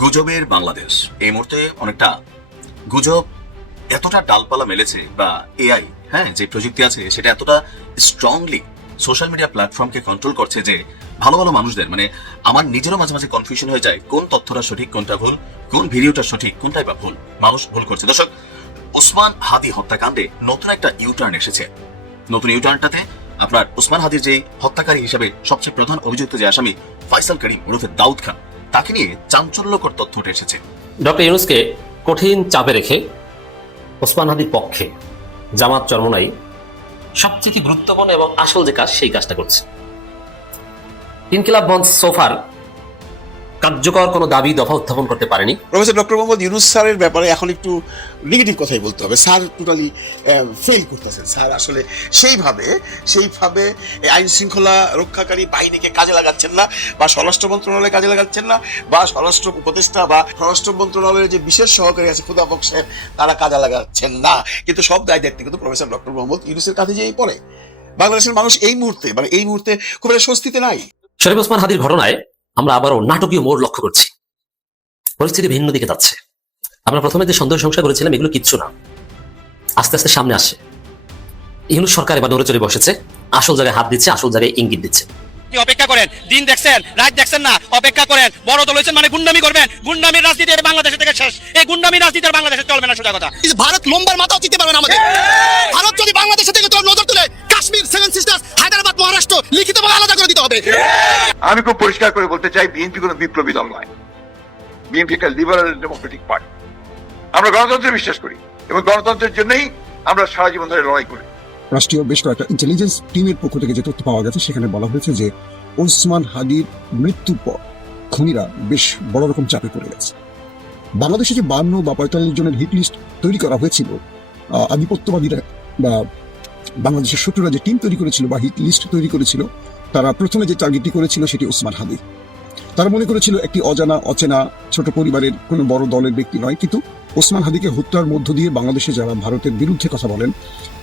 গুজবের বাংলাদেশ। এই মুহূর্তে অনেকটা গুজব এতটা ডালপালা মেলেছে বা এআই হ্যাঁ যে প্রযুক্তি আছে, সেটা এতটা স্ট্রংলি সোশ্যাল মিডিয়া প্ল্যাটফর্মকে কন্ট্রোল করছে যে ভালো ভালো মানুষদের মানে আমার নিজেরও মাঝে মাঝে কনফিউশন হয়ে যায়, কোন তথ্যটা সঠিক, কোনটা ভুল, কোন ভিডিওটা সঠিক, কোনটাই বা ভুল, মানুষ ভুল করছে। দর্শক, ওসমান হাদি হত্যাকাণ্ডে নতুন একটা ইউটার্ন এসেছে। নতুন ইউটার্নটাতে আপনার ওসমান হাদির যে হত্যাকারী হিসেবে সবচেয়ে প্রধান অভিযুক্ত যে আসামি, ফাইসাল করিম ওরফে দাউদ খান। তাকে নিয়ে চাঞ্চল্যকর তথ্য উঠে এসেছে। ডক্টর ইউনুসকে কঠিন চাপে রেখে ওসমান হাদির পক্ষে জামাত চরমনাই সবচেয়ে গুরুত্বপূর্ণ এবং আসল যে কাজ, সেই কাজটা করছে। ইনকিলাব মঞ্চ সোফার কার্যকর কোনো দাবি দফা উত্থাপন করতে পারেনি। প্রফেসর ডক্টর মোহাম্মদ ইউনুস স্যারের ব্যাপারে এখন একটু নেগেটিভ কথাই বলতে হবে। স্যার টোটালি ফেল করতেছেন। স্যার আসলে সেইভাবে সেইভাবে আইন শৃঙ্খলা রক্ষাকারী বাহিনীকে কাজে লাগাচ্ছেন না বা স্বরাষ্ট্র মন্ত্রণালয়ে কাজে লাগাচ্ছেন না বা স্বরাষ্ট্র উপদেষ্টা বা স্বরাষ্ট্র মন্ত্রণালয়ের যে বিশেষ সহকারী আছে খুদা বক্সের তারা কাজে লাগাচ্ছেন না। কিন্তু সব দায় দায়িত্ব কিন্তু প্রফেসর ডক্টর মোহাম্মদ ইউনুসের কাছে যেই পড়ে। বাংলাদেশের মানুষ এই মুহূর্তে মানে এই মুহূর্তে খুব একটা স্বস্তিতে নাই। শরীফ ওসমান হাদির ঘটনায় আমরা আবারও নাটকীয় মোড় লক্ষ্য করছি। পরিস্থিতি ভিন্ন দিকে যাচ্ছে। আমরা প্রথমে যে সন্দেহ সংশয় করেছিলাম এগুলো কিচ্ছু না। আস্তে আস্তে সামনে আসে। ইংলিশ সরকার এবার নড়ে চড়ে বসেছে। আসল জায়গায় হাত দিচ্ছে আসল জায়গায় ইঙ্গিত দিচ্ছে। কি অপেক্ষা করেন? দিন দেখছেন রাত দেখছেন না? অপেক্ষা করেন বড় দল হয়েছেন মানে গুন্ডামি করবেন। গুন্ডামির রাজনীতি বাংলাদেশের থেকে শেষ। এই গুন্ডামি রাজনীতি আর বাংলাদেশে চলবে না সোজা কথা। ভারত লম্বার মাথাও চিনতে পারবে না আমাদের। ভারত যদি বাংলাদেশের থেকে তোর নজর তুলে কাশ্মীর সেভেন সিস্টার্স হায়দ্রাবাদ মহারাষ্ট্র লিখিতভাবে আলাদা করে দিতে হবে। আমি খুব পরিষ্কার করে বলতে চাই বিএনপি কোনো বিপ্লবী দল নয়। বিএনপি একটা লিবারাল ডেমোক্রেটিক পার্টি আমরা গণতন্ত্রে বিশ্বাস করি এবং গণতন্ত্রের জন্যই আমরা সারা জীবন ধরে লড়াই করি। রাষ্ট্রীয় বেশ কয়েকটা ইন্টেলিজেন্স টিমের পক্ষ থেকে যে তথ্য পাওয়া গেছে সেখানে বলা হয়েছে যে ওসমান হাদির মৃত্যুর পর খুনিরা বেশ বড় রকম চাপে পড়ে গেছে। বাংলাদেশে যে বান্ন বা পঁয়তাল্লিশ জনের হিট লিস্ট তৈরি করা হয়েছিল আহ, আধিপত্যবাদীরা বা বাংলাদেশের শত্রুরা যে টিম তৈরি করেছিল বা হিট লিস্ট তৈরি করেছিল, তারা প্রথমে যে টার্গেটটি করেছিল সেটি ওসমান হাদি। তারা মনে করেছিল একটি অজানা, অচেনা, ছোট পরিবারের কোনো বড় দলের ব্যক্তি নয়, কিন্তু ওসমান হাদিকে হত্যার মধ্য দিয়ে বাংলাদেশে যারা ভারতের বিরুদ্ধে কথা বলেন,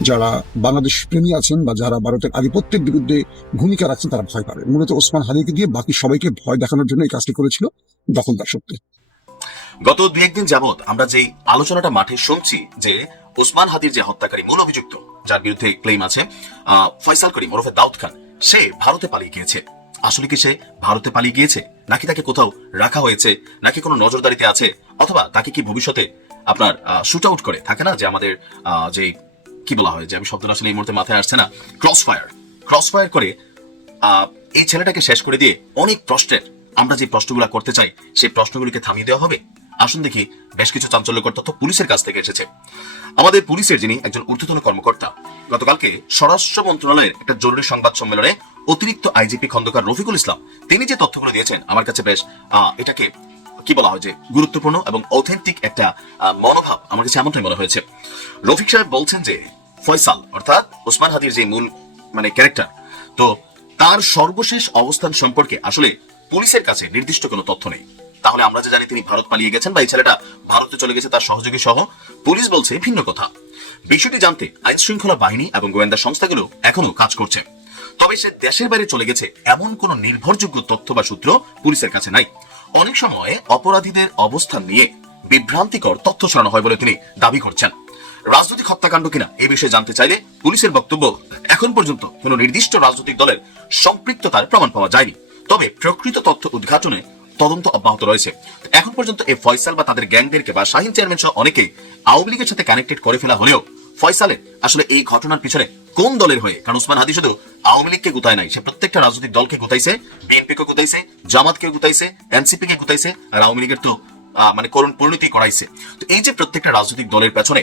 যারা বাংলাদেশ প্রেমী আছেন বা যারা ভারতের আধিপত্যের বিরুদ্ধে ভূমিকা রাখছেন, তারা ভয় পাবে মূলত ওসমান হাদিকে দিয়ে বাকি সবাইকে ভয় দেখানোর জন্য এই কাজটি করেছিল দখলদার শক্তি। গত দু একদিন যাবৎ আমরা যেই আলোচনাটা মাঠে শুনছি যে ওসমান হাদির যে হত্যাকারী মূল অভিযুক্ত, যার বিরুদ্ধে ক্লেম আছে ফয়সাল করিম ওরফে দাউদ খান, সে ভারতে পালিয়ে গিয়েছে। আসলে কি সে ভারতে পালিয়ে গিয়েছে? নাকি তাকে কোথাও রাখা হয়েছে? নাকি কোনো নজরদারিতে আছে? অথবা তাকে কি ভবিষ্যতে আপনার শুট আউট করে? থাকে না যে আমাদের যে, কি বলা হয়, যে আমি শব্দটা আসলে এই মুহূর্তে মাথায় আসছে না ক্রস ফায়ার ক্রস ফায়ার করে এই ছেলেটাকে শেষ করে দিয়ে অনেক প্রশ্নের, আমরা যে প্রশ্নগুলো করতে চাই, সেই প্রশ্নগুলিকে থামিয়ে দেওয়া হবে? আসুন দেখি, বেশ কিছু চাঞ্চল্যকর তথ্য পুলিশের কাছ থেকে এসেছে। আমাদের পুলিশের যিনি একজন ঊর্ধ্বতন কর্মকর্তা, গতকালকে স্বরাষ্ট্র মন্ত্রণালয়ের একটা জরুরি সংবাদ সম্মেলনে অতিরিক্ত আইজিপি খন্দকার রফিকুল ইসলাম, তিনি যে তথ্যগুলো দিয়েছেন, আমার কাছে বেশ এটাকে কি বলা হয় যে গুরুত্বপূর্ণ এবং অথেন্টিক একটা মনোভাব আমার কাছে এমনটাই মনে হয়েছে। রফিক সাহেব বলছেন যে ফয়সাল, অর্থাৎ ওসমান হাদির যে মূল মানে ক্যারেক্টার, তো তার সর্বশেষ অবস্থান সম্পর্কে আসলে পুলিশের কাছে নির্দিষ্ট কোনো তথ্য নেই। তাহলে আমরা যে জানি তিনি ভারত পালিয়ে গেছেন বা এই ছেলেটা ভারতে চলে গেছে তার সহযোগী সহ। পুলিশ বলছে ভিন্ন কথা। বিষয়টি জানতে আইন শৃঙ্খলা বাহিনী এবং গোয়েন্দা সংস্থাগুলো এখনও কাজ করছে। তবে সে দেশের বাইরে চলে গেছে এমন কোন নির্ভরযোগ্য তথ্য বা সূত্র পুলিশের কাছে নাই। অনেক সময় অপরাধীদের অবস্থান নিয়ে বিভ্রান্তিকর তথ্য ছড়ানো হয় বলে তিনি দাবি করছেন। রাজনৈতিক হত্যাকাণ্ড কিনা এই বিষয়ে জানতে চাইলে পুলিশের বক্তব্য এখন পর্যন্ত কোনো নির্দিষ্ট রাজনৈতিক দলের সম্পৃক্ততার প্রমাণ পাওয়া যায়নি। তবে প্রকৃত তথ্য উদ্ঘাটনে তদন্ত অব্যাহত রয়েছে। এখন পর্যন্ত এই ফয়সাল বা তাদের গ্যাংদেরকে বা শাহিন চেয়ারম্যান সহ অনেকেই আওয়ামী লীগের সাথে কানেক্টেড করে ফেলা হলেও ফয়সালের আসলে এই ঘটনার পিছনে কোন দলের হয়ে? কারণ উসমান হাদি শুধু আওয়ামী লীগকে গুতায় নাই, সে প্রত্যেকটা রাজনৈতিক দলকে গুতাইছে বিএনপি কে গুতাইছে জামাতকে গুতাইছে এনসিপি কে গুতাইছে, আর আওয়ামী লীগের তো মানে করুণ পরিণতি করাইছে। তো এই যে প্রত্যেকটা রাজনৈতিক দলের পেছনে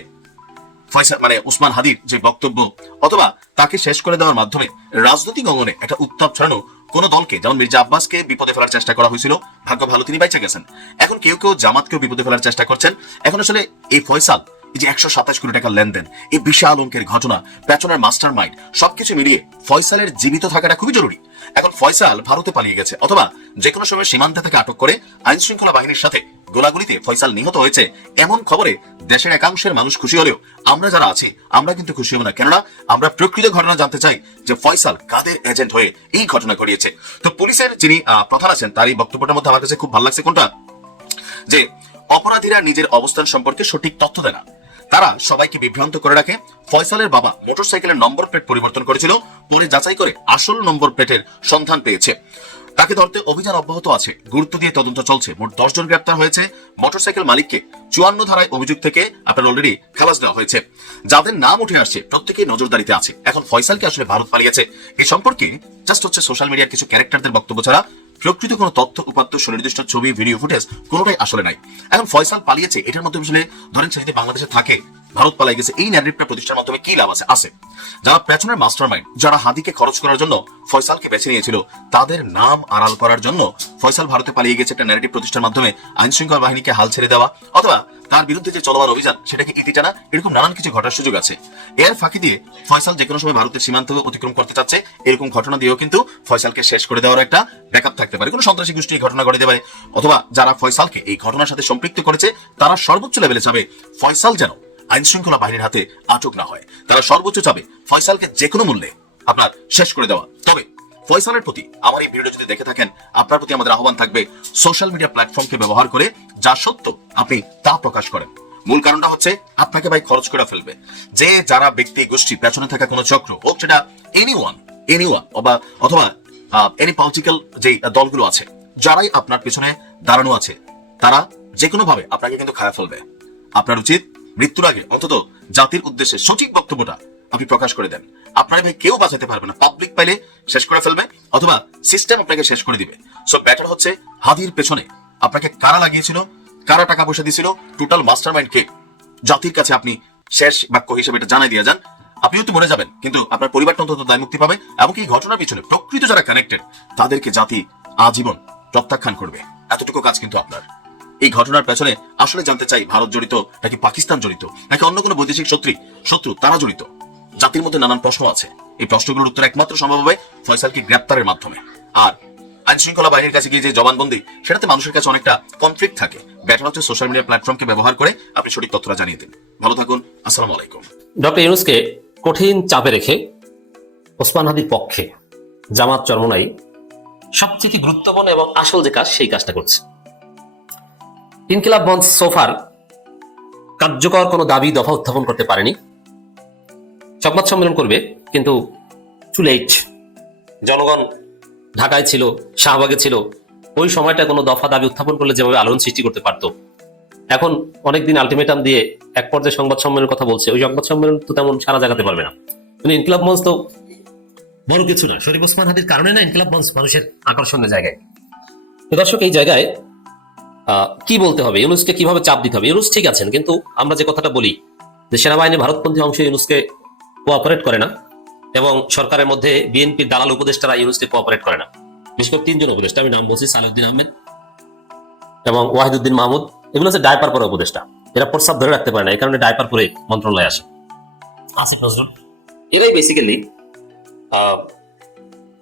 ফয়সাল মানে উসমান হাদির যে বক্তব্য, অথবা তাকে শেষ করে দেওয়ার মাধ্যমে রাজনৈতিক অঙ্গনে একটা উত্তাপ ছড়ানো কোন দলকে, যেমন মির্জা আব্বাসকে বিপদে ফেলার চেষ্টা করা হয়েছিল, ভাগ্য ভালো তিনি বাইচা গেছেন। এখন কেউ কেউ জামাতকেও বিপদে ফেলার চেষ্টা করছেন। এখন আসলে এই ফয়সাল, এই যে একশো সাতাশ কোটি টাকার লেনদেন, এই বিশাল অঙ্কের ঘটনা, পেছনের মাস্টার মাইন্ড সবকিছু মিলিয়ে ফয়সালের জীবিত থাকাটা খুবই জরুরি। এখন ফয়সাল ভারতে পালিয়ে গেছে, অথবা যে কোনো সময় সীমান্তে থেকে আটক করে আইন শৃঙ্খলা বাহিনীর সাথে গোলাগুলিতে ফয়সাল নিহত হয়েছে। এমন খবরে দেশের একাংশের মানুষ খুশি হলেও আমরা যারা আছি, আমরা কিন্তু খুশি হব না। কেননা আমরা প্রকৃত ঘটনা জানতে চাই যে ফয়সাল কাদের এজেন্ট হয়ে এই ঘটনা ঘটিয়েছে। তো পুলিশের যিনি প্রধান আছেন তার এই বক্তব্যটার মধ্যে আমার কাছে খুব ভালো লাগছে কোনটা? যে অপরাধীরা নিজের অবস্থান সম্পর্কে সঠিক তথ্য দেয় না। তারা সবাইকে বিভ্রান্ত করে রাখে। ফয়সালের বাবা মোটরসাইকেলের নম্বর প্লেট পরিবর্তন করেছিল, পরে যাচাই করে আসল নম্বর প্লেটের সন্ধান পেয়েছে। তাকে ধরতে অভিযান অব্যাহত আছে। গুরুত্ব দিয়ে তদন্ত চলছে। মোট দশ জন গ্রেপ্তার হয়েছে। মোটরসাইকেল মালিককে চুয়ান্ন ধারায় অভিযোগ থেকে আপনার অলরেডি খালাস দেওয়া হয়েছে। যাদের নাম উঠে আসছে, প্রত্যেকেই নজরদারিতে আছে। এখন ফয়সালকে আসলে ভারত পালিয়েছে। এ সম্পর্কে জাস্ট হচ্ছে সোশ্যাল মিডিয়ার কিছু ক্যারেক্টারদের বক্তব্য ছাড়া প্রকৃত কোনো তথ্য, উপাত্ত, সুনির্দিষ্ট ছবি ভিডিও ফুটেজ কোনোটাই আসলে নাই। এখন ফয়সাল পালিয়েছে, এটার মধ্যে আসলে ধরেন সে যদি বাংলাদেশে থাকে। ভারত পালাই গেছে। এই ন্যারেটিভটা প্রতিষ্ঠার মাধ্যমে কি লাভ আছে? আছে। যারা পেছনের মাস্টার মাইন্ড যারা হাদিকে খরচ করার জন্য ফয়সালকে বেছে নিয়েছিল, তাদের নাম আড়াল করার জন্য ফয়সাল ভারতে পালিয়ে গেছে একটা ন্যারেটিভ প্রতিষ্ঠার মাধ্যমে আইন শৃঙ্খলা বাহিনীকে হাল ছেড়ে দেওয়া, অথবা তার বিরুদ্ধে যে চলমান অভিযান, সেটাকে ইতি টানা, এরকম নানান কিছু ঘটার সুযোগ আছে। এর ফাঁকি দিয়ে ফয়সাল যে কোনো সময় ভারতের সীমান্ত অতিক্রম করতে চাচ্ছে, এরকম ঘটনা দিয়েও কিন্তু ফয়সালকে শেষ করে দেওয়ার একটা ব্যাকআপ থাকতে পারে। কোনো সন্ত্রাসী গোষ্ঠী ঘটনা ঘটাতে পারে অথবা যারা ফয়সালকে এই ঘটনার সাথে সম্পৃক্ত করেছে, তারা সর্বোচ্চ লেভেলে যাবে। ফয়সাল যেন আইন শৃঙ্খলা বাহিনীর হাতে আটক না হয়। তারা সর্বোচ্চ চাবে ফয়সালকে যে কোনো মূল্যে আপনার শেষ করে দেওয়া। তবে ফয়সালের প্রতি আমার এই ভিডিও যদি দেখে থাকেন, আপনার প্রতি আমাদের আহ্বান থাকবে সোশ্যাল মিডিয়া প্ল্যাটফর্মকে ব্যবহার করে যা সত্য আপনি তা প্রকাশ করেন। মূল কারণটা হচ্ছে আপনাকে ভাই খরচ করে ফেলবে। যে যারা ব্যক্তি, গোষ্ঠী, পেছনে থাকা কোনো চক্র, হোক সেটা এনি ওয়ান এনি ওয়ান অথবা এনি পলিটিক্যাল যে দলগুলো আছে, যারাই আপনার পেছনে দাঁড়ানো আছে, তারা যে কোনো ভাবে আপনাকে কিন্তু খায়া ফেলবে। আপনার উচিত মৃত্যুর আগে অন্তত জাতির উদ্দেশ্যে সঠিক বক্তব্যটা আপনি প্রকাশ করে দেন। আপনার ভাই কেউ বাঁচাতে পারবে না। পাবলিক পাইলে শেষ করে ফেলবে অথবা সিস্টেম আপনাকে শেষ করে দিবে। সো ব্যাটার হচ্ছে হাদির পেছনে আপনাকে কারা লাগিয়েছিল, কারা টাকা পয়সা দিয়েছিল টোটাল মাস্টার মাইন্ড কে জাতির কাছে আপনি শেষ বাক্য হিসেবে এটা জানাই দিয়ে যান। আপনিও তো মরে যাবেন, কিন্তু আপনার পরিবারটা অন্তত দায় মুক্তি পাবে এবং এই ঘটনার পিছনে প্রকৃত যারা কানেক্টেড তাদেরকে জাতি আজীবন প্রত্যাখ্যান করবে। এতটুকু কাজ কিন্তু আপনার। এই ঘটনার পেছনে আসলে জানতে চাই ভারত জড়িত নাকি পাকিস্তান জড়িত, নাকি অন্য কোনো বৈদেশিক শত্রু শত্রু তারা জড়িত? জাতির মধ্যে নানান প্রশ্ন আছে। এই প্রশ্নগুলোর উত্তর একমাত্র সম্ভব হবে ফয়সালকে গ্রেপ্তারের মাধ্যমে। আর আইন শৃঙ্খলা বাহিনীর কাছে গিয়ে যে জবানবন্দি, সেটাতে মানুষের কাছে অনেকটা কনফ্লিক্ট থাকে। ব্যাটার হচ্ছে সোশ্যাল মিডিয়া প্ল্যাটফর্মকে ব্যবহার করে আপনি সঠিক তথ্যটা জানিয়ে দিন। ভালো থাকুন, আসসালামু আলাইকুম। ডক্টর ইউনুসকে কঠিন চাপে রেখে ওসমান হাদির পক্ষে জামাত চরমনাই সবচেয়ে গুরুত্বপূর্ণ এবং আসল যে কাজ, সেই কাজটা করছে। ইনকিলাব মঞ্চ সোফার কার্যকর কোনো দাবি, দফা উত্থাপন করতে পারেনি। সংবাদ সম্মেলন করবে, কিন্তু টু লেট জনগণ ঢাকায় ছিল, শাহবাগে ছিল, ওই সময়টা কোনো দফা দাবি উত্থাপন করলে যেভাবে আলোড়ন সৃষ্টি করতে পারতো। এখন অনেকদিন আলটিমেটাম দিয়ে এক পর্যায়ে সংবাদ সম্মেলনের কথা বলছে, ওই সংবাদ সম্মেলন তো তেমন সারা জাগাতে পারবে না। কিন্তু ইনকিলাব মঞ্চ তো বড় কিছু না শরীফ ওসমান হাদির কারণে না ইনকিলাব মঞ্চ মানুষের আকর্ষণের জায়গায়। দর্শক, এই জায়গায় কি বলতে হবে? ইউনুসকে কীভাবে চাপ দিতে হবে? ইউনুস ঠিক আছেন কিন্তু আমরা যে কথাটা বলি যে সেনাবাহিনী ভারতপন্থী অংশ ইউনুসকে কোঅপারেট করে না এবং সরকারের মধ্যে বিএনপির দালাল উপদেষ্টারা ইউনুসকে কোঅপারেট করে না। বিশেষ করে তিনজন উপদেষ্টা আমি নাম বলছি সালাউদ্দিন আহমেদ এবং ওয়াহিদুদ্দিন মাহমুদ। এগুলো হচ্ছে ডাইপার পরে উপদেষ্টা। এরা প্রস্তাব ধরে রাখতে পারে না এই কারণে ডাইপার পরে মন্ত্রণালয়ে আসে। আসিফ নজরুল। এরাই বেসিক্যালি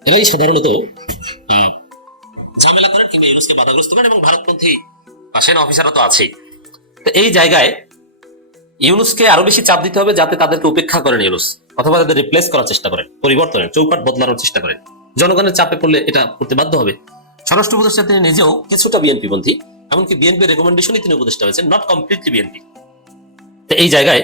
এরাই সাধারণত ঝামেলা করেন কিংবা ইউনুসকে বাধাগ্রস্ত করেন এবং ভারতপন্থী সেনা অফিসাররা তো আছেই। তো এই জায়গায় ইউনুসকে আরও বেশি চাপ দিতে হবে যাতে তাদেরকে উপেক্ষা করেন ইউনুস, অথবা তাদের রিপ্লেস করার চেষ্টা করেন, পরিবর্তনের চৌকাট বদলানোর চেষ্টা করেন। জনগণের চাপে পড়লে এটা করতে বাধ্য হবে। স্বরাষ্ট্র উপদেষ্টা তিনি নিজেও কিছুটা বিএনপি পন্থী এমনকি বিএনপি রেকমেন্ডেশনই তিনি উপদেষ্টা হয়েছেন নট কমপ্লিটলি বিএনপি। তো এই জায়গায়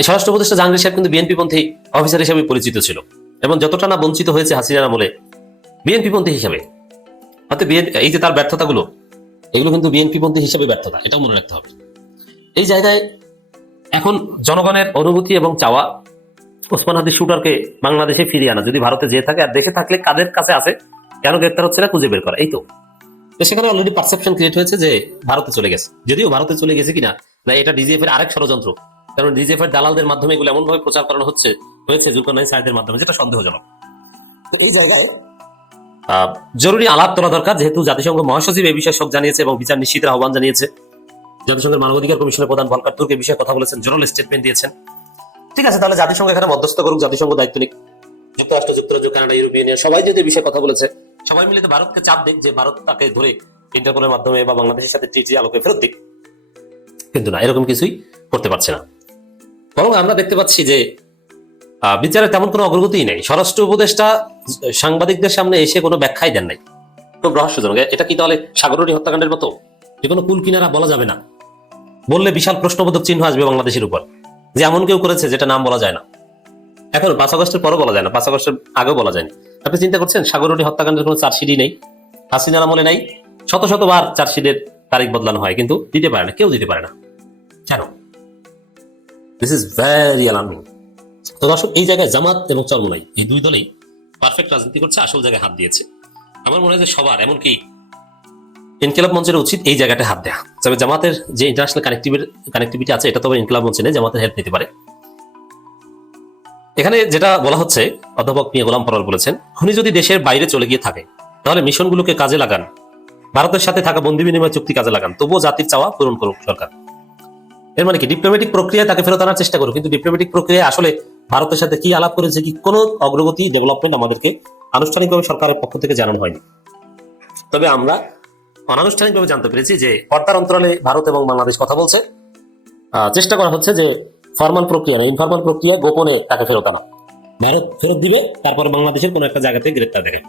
এই স্বরাষ্ট্র উপদেষ্টা জাহাঙ্গীর সাহেব কিন্তু বিএনপি পন্থী অফিসার হিসেবে পরিচিত ছিল। এবং যতটা না বঞ্চিত হয়েছে হাসিনার আমলে, বিএনপি পন্থী হিসাবে। অর্থাৎ এই যে তার ব্যর্থতাগুলো এগুলো কিন্তু বিএনপি পন্থী হিসেবে ব্যর্থতা এটাও মনে রাখতে হবে। এই জায়গায় এখন জনগণের অনুভূতি এবং চাওয়া ওসমান হাদি শুটারকে বাংলাদেশে ফিরিয়ে আনা, যদি ভারতে যেয়ে থাকে আর দেখে থাকলে কাদের কাছে আছে, কেন গ্রেপ্তার হচ্ছে না, খুঁজে বের করা, এই তো। সেখানে অলরেডি পারসেপশন ক্রিয়েট হয়েছে যে ভারতে চলে গেছে। যদিও ভারতে চলে গেছে কিনা, না, এটা ডিজিএফ এর আরেক ষড়যন্ত্র। কারণ ডিজিএফ এর দালালদের মাধ্যমে এগুলো এমন ভাবে প্রচার করানো হচ্ছে, হয়েছে জুলকানাই সাইডের মাধ্যমে, যেটা সন্দেহজনক। এই জায়গায় জরুরি আলাপ তোলা দরকার, যেহেতু জাতিসংঘ মহাসচিব এই বিষয়ে শোক জানিয়েছে এবং বিচার নিশ্চিতের আহ্বান জানিয়েছে। জাতিসংঘের মানবাধিকার কমিশনের প্রধান ভলকার তুর্ক এই বিষয়ে কথা বলেছেন, জোরাল স্টেটমেন্ট দিয়েছেন। ঠিক আছে, তাহলে জাতিসংঘ এখানে মধ্যস্থ করুক, জাতিসংঘ দায়িত্ব নিক। যুক্তরাষ্ট্র, যুক্তরাজ্য, কানাডা ইউরোপিয়ান ইউনিয়ন, সবাই যদি এই বিষয়ে কথা বলেছে, সবাই মিলে ভারতকে চাপ দিক, যে ভারত তাকে ধরে ইন্টারপোলের মাধ্যমে বা বাংলাদেশের সাথে টিজি আলোকে ফেরত দিক। কিন্তু না, এরকম কিছুই করতে পারছে না। বরং আমরা দেখতে পাচ্ছি যে বিচারে তেমন কোনো অগ্রগতি নেই। স্বরাষ্ট্র উপদেষ্টা সাংবাদিকদের সামনে এসে কোনো ব্যাখ্যাই দেন নাই। খুব রহস্যজনক। এটা কি তাহলে সাগরণী হত্যাকাণ্ডের মতো? যে কোনো কুল কিনারা বলা যাবে না। বললে বিশাল প্রশ্নবোধক চিহ্ন আসবে বাংলাদেশের উপর। যে এমন কেউ করেছে যেটা নাম বলা যায় না। এখন পাঁচ আগস্টের পরও বলা যায় না। পাঁচ আগস্টের আগেও বলা যায়নি। আপনি চিন্তা করছেন সাগররী হত্যাকাণ্ডের কোনো চার্জশিটই নেই? হাসিনার আমলে নাই? শত শতবার চার্জশিটের তারিখ বদলানো হয়, কিন্তু দিতে পারে না। কেউ দিতে পারে না। কেন? দিস ইজ ভেরি অ্যালার্মিং তো দর্শক, এই জায়গায় জামাত এবং চরমোনাই, এই দুই দলেই পারফেক্ট রাজনীতি করছে, আসল জায়গায় হাত দিয়েছে। আমার মনে হয় যে সবার, এমনকি ইনকিলাব মঞ্চের উচিত এই জায়গাটা হাত দেয়া। তবে জামাতের যে ইন্টারন্যাশনাল কানেক্টিভিটি কানেক্টিভিটি আছে, এটা তবে ইনকিলাব মঞ্চে নেই জামাতের হেল্প নিতে পারে। এখানে যেটা বলা হচ্ছে, অধ্যাপক মিয়া গোলাম পরল বলেছেন, উনি যদি দেশের বাইরে চলে গিয়ে থাকে, তাহলে মিশনগুলোকে কাজে লাগান। ভারতের সাথে থাকা বন্দি বিনিময় চুক্তি কাজে লাগান। তবুও জাতির চাওয়া পূরণ করুক সরকার। এর মানে কি? ডিপ্লোম্যাটিক প্রক্রিয়ায় তাকে ফেরত আনার চেষ্টা করুক, কিন্তু ডিপ্লোম্যাটিক প্রক্রিয়ায় আসলে ভারতের সাথে কি আলাপ করেছে, কি কোনো অগ্রগতি ডেভেলপমেন্ট আমাদেরকে আনুষ্ঠানিকভাবে সরকারের পক্ষ থেকে জানানো হয়নি। তবে আমরা অনানুষ্ঠানিকভাবে জানতে পেরেছি যে পর্দার অন্তরালে ভারত এবং বাংলাদেশ কথা বলছে। চেষ্টা করা হচ্ছে যে ফরমাল প্রক্রিয়া ইনফরমাল প্রক্রিয়া গোপনে তাকে ফেরত আনা। ভারত ফেরত দিবে, তারপর বাংলাদেশের কোনো একটা জায়গাতে গ্রেপ্তার দেখে।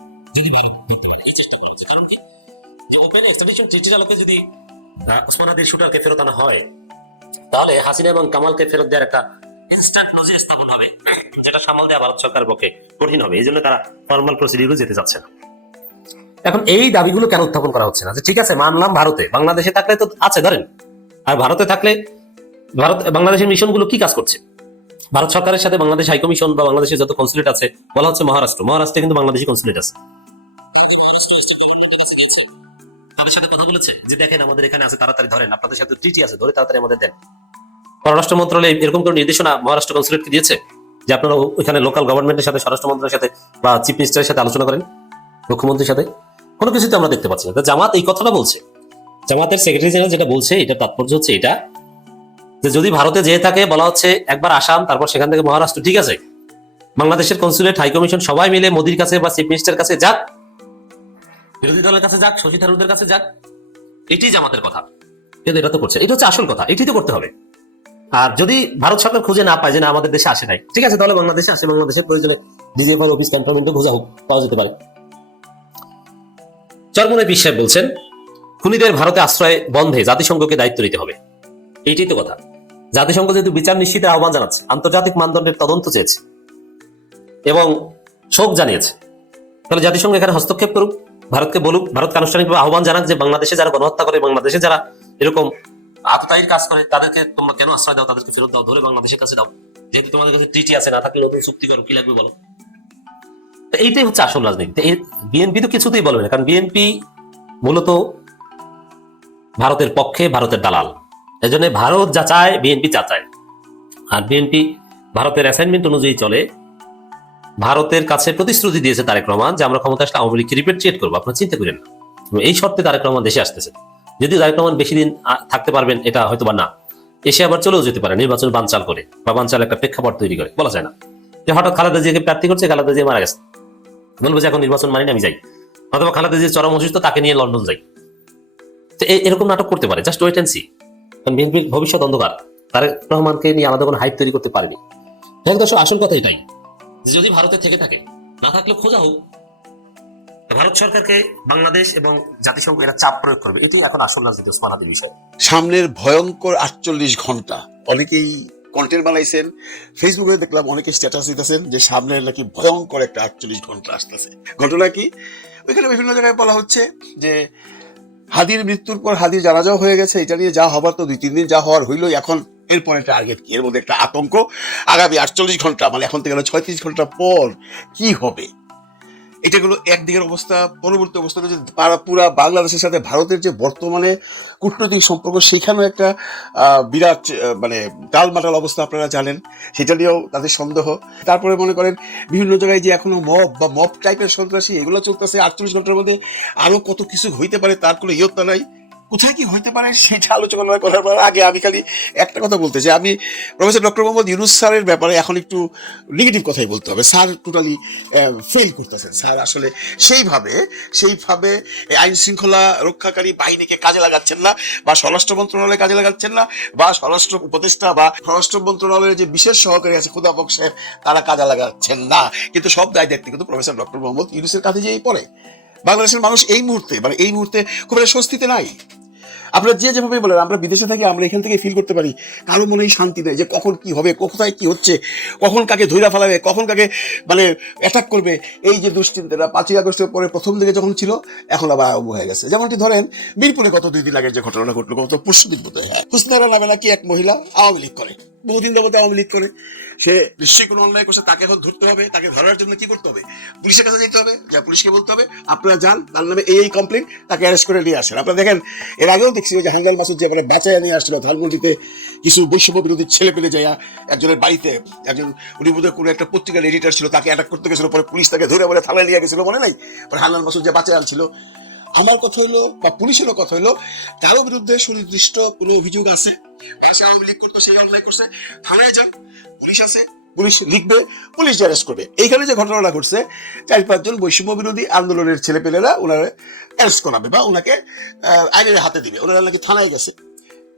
যদি ওসমান হাদির শুটারকে ফেরত আনা হয়, তাহলে হাসিনা এবং কামালকে ফেরত দেওয়ার একটা ইনস্ট্যান্ট নজির স্থাপন হবে। যেটা সামাল দেওয়া ভারত সরকারের পক্ষে কঠিন হবে। এই জন্য তারা ফর্মাল প্রসিডিউরে যেতে চাচ্ছে না। এখন এই দাবিগুলো কেন উত্থাপন করা হচ্ছে না? যে ঠিক আছে, মানলাম ভারতে। বাংলাদেশে থাকলে তো আছে, ধরেন। আর ভারতে থাকলে ভারত, বাংলাদেশের মিশনগুলো কি কাজ করছে? ভারত সরকারের সাথে বাংলাদেশ হাইকমিশন বা বাংলাদেশের যত কনসুলেট আছে, বলা হচ্ছে মহারাষ্ট্র। মহারাষ্ট্রে কিন্তু বাংলাদেশি কনসুলেট আছে। তাদের সাথে কথা বলেছে যে, দেখেন আমাদের এখানে আছে, তাড়াতাড়ি ধরেন, আপনাদের সাথে টিটি আছে, ধরে তাড়াতাড়ি আমাদের দেন। পররাষ্ট্র মন্ত্রণালয় এরকম কোনো নির্দেশনা মহারাষ্ট্র কনসুলেটকে দিয়েছে যে আপনারা ওইখানে লোকাল গভর্নমেন্টের সাথে, স্বরাষ্ট্র মন্ত্রণালয়ের সাথে বা চিফ মিনিস্টারের সাথে আলোচনা করেন, মুখ্যমন্ত্রীর সাথে? কোনো কিছু তো আমরা দেখতে পাচ্ছি না। জামাত এই কথাটা বলছে। জামাতের সেক্রেটারি জেনারেল যেটা বলছে, এটা তাৎপর্য হচ্ছে এটা যে যদি ভারতে যেয়ে থাকে, বলা হচ্ছে একবার আসাম, তারপর সেখান থেকে মহারাষ্ট্র, ঠিক আছে? বাংলাদেশের কনসুলেট হাইকমিশন সবাই মিলে মোদির কাছে বা চিফ মিনিস্টারের কাছে যাক, বিরোধী দলের কাছে যাক, শশী থারুরদের কাছে যাক এটি জামাতের কথা। কিন্তু এটা তো করছে। এটা হচ্ছে আসল কথা। এটি তো করতে হবে। আর যদি ভারত সরকার খুঁজে না পায় যে না, আমাদের দেশে আসে নাই, ঠিক আছে, তাহলে বাংলাদেশে আসে বাংলাদেশের প্রয়োজনে ডিজিএফআই অফিস ক্যান্টনমেন্টে খোঁজা হোক, পাওয়া যেতে পারে। চরমনে বিশ্বাস বলছেন, খুনিদের ভারতে আশ্রয় বন্ধে জাতিসংঘকে দায়িত্ব নিতে হবে। এইটাই তো কথা। জাতিসংঘ যেহেতু বিচার নিশ্চিতের আহ্বান জানাচ্ছে, আন্তর্জাতিক মানদণ্ডের তদন্ত চেয়েছে এবং শোক জানিয়েছে। তাহলে জাতিসংঘ এখানে হস্তক্ষেপ করুক, ভারতকে বলুক, ভারতকে আনুষ্ঠানিকভাবে আহ্বান জানাক যে বাংলাদেশে যারা গণহত্যা করে, বাংলাদেশে যারা এরকম আততায়ীর কাজ করে, তাদেরকে তোমরা কেন আশ্রয় দাও, তাদেরকে ফেরত দাও, ধরে বাংলাদেশের কাছে দাও। যেহেতু তোমাদের কাছে ট্রিটি আছে, না থাকলে নতুন চুক্তি করো, কি লাগবে বলো? তো এইটাই হচ্ছে আসল রাজনীতি। বিএনপি তো কিছুতেই বলবে না, কারণ বিএনপি মূলত ভারতের পক্ষে ভারতের দালাল। এজন্য ভারত যা চায় বিএনপি যা চায়। আর বিএনপি ভারতের অ্যাসাইনমেন্ট অনুযায়ী চলে। ভারতের কাছে প্রতিশ্রুতি দিয়েছে তারেক রহমান যে আমরা ক্ষমতা আসলে আওয়ামী লীগকে রিপেট্রিয়েট করব। আপনারা চিন্তা করেন না। এই শর্তে তারেক রহমান দেশে আসতেছে। যদি তারেক রহমান বেশি দিন থাকতে পারবেন এটা হয়তো বা না। এসে আবার চলেও যেতে পারে, নির্বাচন বানচাল করে বা বানচাল একটা প্রেক্ষাপট তৈরি করে, বলা যায় না। যে হঠাৎ খালেদা জিয়াকে প্রার্থী করছে, খালেদা জিয়া মারা গেছে। বলব যে এখন নির্বাচন মানি আমি যাই। অথবা খালেদা জিয়া চরম অসুস্থ, তাকে নিয়ে লন্ডন যাই। তো এরকম নাটক করতে পারে, জাস্ট ওয়েট অ্যান্ড সি। কারণ বিএনপির ভবিষ্যৎ অন্ধকার, তারেক রহমানকে নিয়ে আলাদা কোনো হাইপ তৈরি করতে পারেনি। এক দর্শক, আসল কথা এটাই যদি ভারতে থেকে থাকে, না থাকলে খোঁজা হোক ভারত সরকারকে বাংলাদেশ এবং জাতিসংঘ এরা চাপ প্রয়োগ করবে। এটি এখন আসল রাজনীতি ওসমান হাদির বিষয়। সামনের ভয়ঙ্কর আটচল্লিশ ঘণ্টা, অনেকেই কন্টেন্ট বানাইছেন ফেসবুকে দেখলাম অনেকে স্ট্যাটাস দিতেছেন যে সামনের নাকি ভয়ঙ্কর একটা আটচল্লিশ ঘণ্টা আসতেছে। ঘটনা কি? ওইখানে বিভিন্ন জায়গায় বলা হচ্ছে যে হাদির মৃত্যুর পর হাদির জানাজাও হয়ে গেছে, এটা নিয়ে যা হবার তো দুই তিন দিন যা হওয়ার হইল এখন এরপরে টার্গেট কি? এর মধ্যে একটা আতঙ্ক। আগামী আটচল্লিশ ঘণ্টা মানে এখন থেকে ছয়ত্রিশ ঘণ্টা পর কি হবে? এটাগুলো একদিকের অবস্থা, পরবর্তী অবস্থাটা যে পুরা বাংলাদেশের সাথে ভারতের যে বর্তমানে কূটনৈতিক সম্পর্ক, সেখানেও একটা বিরাট মানে মানে টালমাটাল অবস্থা আপনারা জানেন। সেটা নিয়েও তাদের সন্দেহ। তারপরে মনে করেন, বিভিন্ন জায়গায় যে এখনও মব বা মব টাইপের সন্ত্রাসী, এগুলো চলতেছে। আটচল্লিশ ঘণ্টার মধ্যে আরও কত কিছু হইতে পারে তার কোনো ইয়ত্তা নাই। কোথায় কি হইতে পারে? সেটা আলোচনা করার পর আগে আমি খালি একটা কথা বলতে চাই। আমি প্রফেসর ডক্টর মোহাম্মদ ইউনুস স্যারের ব্যাপারে এখন একটু নেগেটিভ কথাই বলতে হবে। স্যার টোটালি ফেল করতেছেন। স্যার আসলে সেইভাবে সেইভাবে আইন শৃঙ্খলা রক্ষাকারী বাহিনীকে কাজে লাগাচ্ছেন না, বা স্বরাষ্ট্র মন্ত্রণালয়ে কাজে লাগাচ্ছেন না, বা স্বরাষ্ট্র উপদেষ্টা, বা স্বরাষ্ট্র মন্ত্রণালয়ের যে বিশেষ সহকারী আছে খুদাবক সাহেব, তারা কাজে লাগাচ্ছেন না। কিন্তু সব দায় দায়িত্ব কিন্তু প্রফেসর ডক্টর মোহাম্মদ ইউনুসের কাছে যেই পড়ে। বাংলাদেশের মানুষ এই মুহূর্তে মানে এই মুহূর্তে খুব একটা স্বস্তিতে নাই। আপনারা যে যেভাবে বলেন, আমরা বিদেশে থাকি, আমরা এখান থেকে ফিল করতে পারি, কারও মনেই শান্তি নেই যে কখন কি হবে কোথায় কি হচ্ছে, কখন কাকে ধৈরা ফেলাবে, কখন কাকে মানে অ্যাটাক করবে। এই যে দুশ্চিন্তাটা, পাঁচই আগস্টের পরে প্রথম দিকে যখন ছিল, এখন আবার আরম্ভ হয়ে গেছে। যেমনটি ধরেন, মিরপুরে গত দুই দিন আগে যে ঘটনা ঘটলো, গত পরশু দিন বোধ হয় হুসনারা নামে নাকি এক মহিলা আওয়ামী লীগ করে, বহুদিন যাবত আওয়ামী লীগ করে। সে নিশ্চয়ই কোনো অন্যায় করছে, তাকে এখন ধরতে হবে, তাকে ধরার জন্য কি করতে হবে? পুলিশের কাছে যেতে হবে, যা পুলিশকে বলতে হবে, আপনারা যান, তার নামে এই এই কমপ্লেন তাকে অ্যারেস্ট করে নিয়ে আসেন। আপনারা দেখেন, এর আগেও দেখছি যে হাঙ্গাল মাসুদ যে বাঁচায় নিয়ে আসছিল, ধানমন্ডিতে কিছু বৈষম্য বিরোধী ছেলে পেলে যাইয়া একজনের বাড়িতে, একজন উনি বোধহয় কোনো একটা পত্রিকার এডিটার ছিল, তাকে অ্যাটাক করতে গেছিল, পরে পুলিশ তাকে ধরে বলে থানায় নিয়ে গেছিল, মনে নাই? পরে হাঙ্গাল মাসুদ যে বাঁচায় আনছিল আমার কথা হইল বা পুলিশেরও কথা হইল কারও বিরুদ্ধে সুনির্দিষ্ট কোনো অভিযোগ আছে? সে আওয়ামী লীগ করতো, সেই করছে। থানায় যান, পুলিশ আছে, পুলিশ লিখবে, পুলিশ অ্যারেস্ট করবে। এইখানে যে ঘটনাটা ঘটছে, চার পাঁচজন বৈষম্য বিরোধী আন্দোলনের ছেলেপেলেরা ওনারা অ্যারেস্ট করাবে বা ওনাকে হাতে দিবে। ওনারা নাকি থানায় গেছে।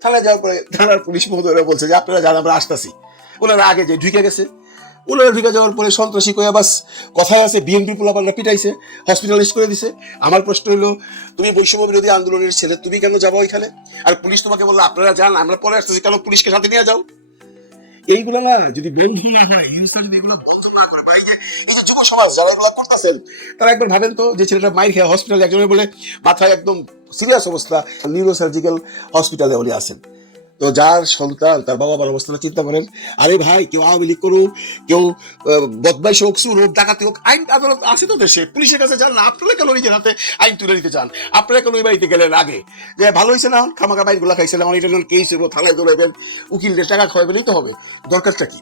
থানায় যাওয়ার পরে থানার পুলিশ মহোদয়রা বলছে যে, আপনারা যান, আমরা আসতেছি। ওনারা আগে যে ঢুকে গেছে ওনারা ঢুকে যাওয়ার পরে সন্ত্রাসী কয়া, বাস, কথায় আছে বিএনপি পোলাপানরা পিটাইছে হসপিটালাইজ করে দিছে। আমার প্রশ্ন হলো তুমি বৈষম্য বিরোধী আন্দোলনের ছেলে, তুমি কেন যাব ওইখানে? আর পুলিশ তোমাকে বলল, আপনারা যান, আমরা পরে আসতেছি, কেন পুলিশকে সাথে নিয়ে যাও? এইগুলো না, যদি বন্ধ না হয় হিংসা যদি এগুলো বন্ধ না করে বা এই যে যুব সমাজ, যারা এগুলো করতেছেন, তারা একবার ভাবেন তো, যে ছেলেটা মাইর খেয়ে হসপিটালে একজনের বলে মাথায় একদম সিরিয়াস অবস্থা নিউরো সার্জিক্যাল হসপিটালে উনি আছেন। তো যার সন্তান, তার বাবা মার অবস্থাটা চিন্তা করেন, আরে ভাই, কেউ আওয়ামী লীগ করুক, কেউ বদমাইশ হোক সুর হোক, ডাকাতি হোক, আইন আদালত আছে তো দেশে, পুলিশের কাছে যান না, আপনারা কেন নিজের হাতে আইন তুলে দিতে চান? আপনারা কেন ওই বাড়িতে গেলেন আগে? যে ভালো হয়েছে না খামাকা বাইরগুলা খাইছিলাম আমার এটা কেস হলো থানায় দৌড়াইবেন উকিলদের টাকা খাওয়াবেনই তো হবে। দরকারটা কি?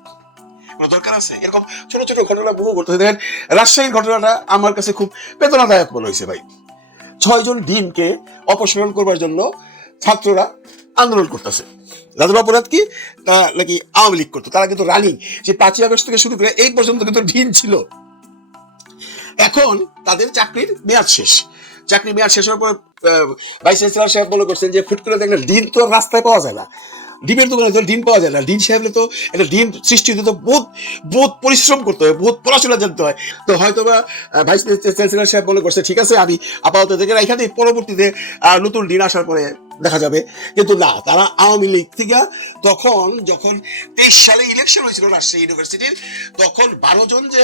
দরকার আছে? এরকম ছোট ছোট ঘটনা বহু ঘটতে দেখেন রাজশাহীর ঘটনাটা আমার কাছে খুব বেদনাদায়ক মনে হয়েছে ভাই। ছয়জন ডিনকে অপসারণ করবার জন্য ছাত্ররা আন্দোলন করতেছে। তাদের অপরাধ কি? তারা নাকি আওয়ামী লীগ করতো। তারা কিন্তু রানিং যে পাঁচই আগস্ট থেকে শুরু করে এই পর্যন্ত কিন্তু ডিন ছিল। এখন তাদের চাকরির মেয়াদ শেষ। চাকরির মেয়াদ শেষ হওয়ার পর ভাইস চ্যান্সেলর সাহেব মনে করছেন যে ফুট করে দেখলেন ডিন তো রাস্তায় পাওয়া যায় না। ডিমের দোকানে তো ডিম পাওয়া যায় না। ডিম সাহেবলে তো একটা ডিম সৃষ্টি হতে তো বহুত বহুত পরিশ্রম করতে হয়, বহুত পড়াশোনা জানতে হয়। তো হয়তো বা ভাইস চ্যান্সেলর সাহেব মনে করছে, ঠিক আছে, আমি আপাতত দেখে এখানে পরবর্তীতে নতুন ডিন আসার পরে দেখা যাবে। কিন্তু না, তারা আওয়ামী লীগ থেকে তখন যখন তেইশ সালে ইলেকশন হয়েছিল রাজশাহী ইউনিভার্সিটির তখন বারো জন যে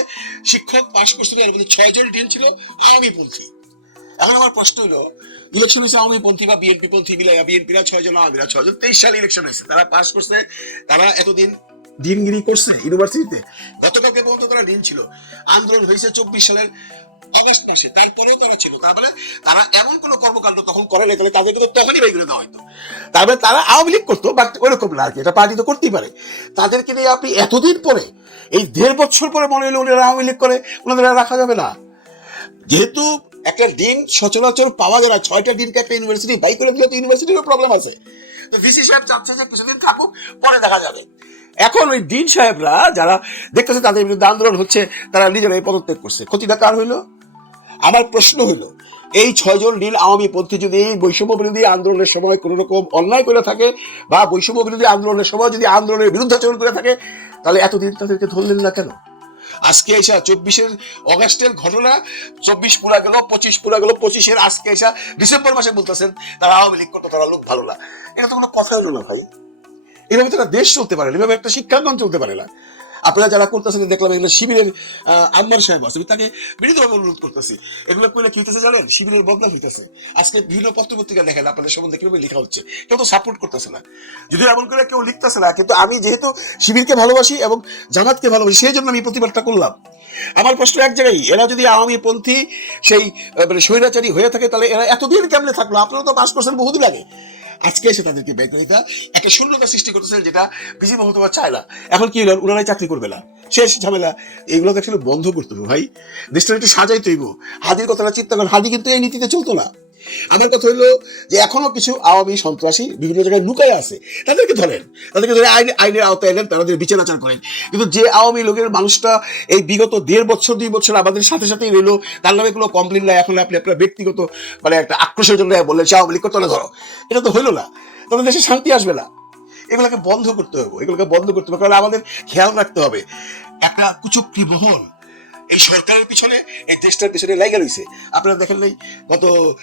শিক্ষক পাশ করছিল এর মধ্যে ছয় জন ডিন ছিল আওয়ামী পন্থী এখন আমার প্রশ্ন হলো ইলেকশন হয়েছে আওয়ামী পন্থী বা বিএনপি পন্থী মিলাইয়া বিএনপিরা ছয়জন আওয়ামীরা ছয়জন তেইশ সালে ইলেকশন হয়েছে। তারা পাস করছে, তারা এতদিন ডিনগিরি করছে ইউনিভার্সিটিতে গতকালকে পর্যন্ত তারা ডিন ছিল। আন্দোলন হয়েছে চব্বিশ সালের অগস্ট মাসে তারপরেও তারা ছিল। তার মানে তারা এমন কোনো কর্মকাণ্ড তখন করে নাই তাহলে তাদেরকে তো তখনই বাইগুলো দেওয়া হয়তো। তার মানে তারা আওয়ামী লীগ করতো বাট ওরকম না আর কি, এটা পার্টি তো করতেই পারে। তাদেরকে নিয়ে আপনি এতদিন পরে, এই দেড় বছর পরে মনে হলো ওনারা আওয়ামী লীগ করে, ওনাদের রাখা যাবে না। যেহেতু একটা ডিন সচরাচর পাওয়া যায় না, ছয়টা ডিনকে একটা ইউনিভার্সিটি বাই করে দিলে তো ইউনিভার্সিটিরও প্রবলেম আছে। তো ভিসি সাহেব চাচ্ছে যে কিছুদিন থাকুক, পরে দেখা যাবে। এখন ওই ডিন সাহেবরা যারা দেখতেছে তাদের বিরুদ্ধে আন্দোলন হচ্ছে, তারা নিজেরাই পদত্যাগ করছে। ক্ষতিটা কার হইল? আমার প্রশ্ন হলো, এই ছয়জন নীল আওয়ামী পন্থী যদি বৈষম্য বিরোধী আন্দোলনের সময় কোনো রকম অন্যায় করে থাকে বা বৈষম্য বিরোধী আন্দোলনের সময় যদি আন্দোলনের বিরুদ্ধাচরণ করে থাকে, তাহলে এতদিন তাদেরকে ধরলেন না কেন? আজকে এসা চব্বিশের অগাস্টের ঘটনা, চব্বিশ পুরা গেল, পঁচিশ পুরা গেল, পঁচিশের আজকে এসা ডিসেম্বর মাসে বলতেছেন, তারা আওয়ামী লীগ করতো, তারা লোক ভালো না। এটা তো কোনো কথা হলো না ভাই। এভাবে তো একটা দেশ চলতে পারে না, এভাবে একটা শিক্ষাঙ্গন চলতে পারে না। আপনারা যারা করতেছেন দেখলাম এগুলো শিবিরের আম্মার সাহেব আছে। আমি তাকে বিনীতভাবে অনুরোধ করতেছি। এগুলো কইলে কি হইতেছে জানেন? শিবিরের বদনাম হইতেছে। আজকে বিভিন্ন পত্র পত্রিকা দেখেন, আপনাদের সম্বন্ধে কীভাবে লেখা হচ্ছে। কেউ তো সাপোর্ট করতেছে না। যদি এমন করে কেউ লিখতেছে না, কিন্তু আমি যেহেতু শিবিরকে ভালোবাসি এবং জামাতকে ভালোবাসি, সেই জন্য আমি প্রতিবাদটা করলাম। আমার প্রশ্ন এক জায়গায়, এরা যদি আওয়ামী পন্থী সেই মানে স্বৈরাচারী হয়ে থাকে, তাহলে এরা এতদিন কেমনে থাকল? আপনারা তো পাস করছেন বহুদিন আগে। আজকে এসে তাদেরকে বের করে একটা শূন্যতা সৃষ্টি করতেছে যেটা বিজি মহতবা চায় না। এখন কি হলো? ওনারাই চাকরি করবে না। শেষ ঝামেলা। এগুলো তো আসলে বন্ধ করতে হবে ভাই। দেশটা একটু সাজাই তৈব হাদির কথাটা চিন্তা করেন। হাদি কিন্তু এই নীতিতে চলতো না। আমার কথা হলো যে এখনও কিছু আওয়ামী সন্ত্রাসী বিভিন্ন জায়গায় লুকায় আছে। তাদেরকে ধরেন, তাদেরকে ধরে আইন আইনের আওতায় এলেন তাদের বিচার আচার করেন। কিন্তু যে আওয়ামী লোকের মানুষটা এই বিগত দেড় বছর, দুই বছর আমাদের সাথে সাথেই রইল, তার নামে কোনো কমপ্লেন নাই। এখন আপনি আপনার ব্যক্তিগত মানে একটা আক্রোশের জন্য বললেন সে আওয়ামী লীগ ধরো। এটা তো হইল না। তখন দেশে শান্তি আসবে না। এগুলোকে বন্ধ করতে হবে, এগুলোকে বন্ধ করতে হবে। কারণ আমাদের খেয়াল রাখতে হবে, একটা কুচক্রি মহল এই সরকারের পিছনে এই দেশটার পিছনে লাইগা রয়েছে আপনারা দেখেন নাই, গত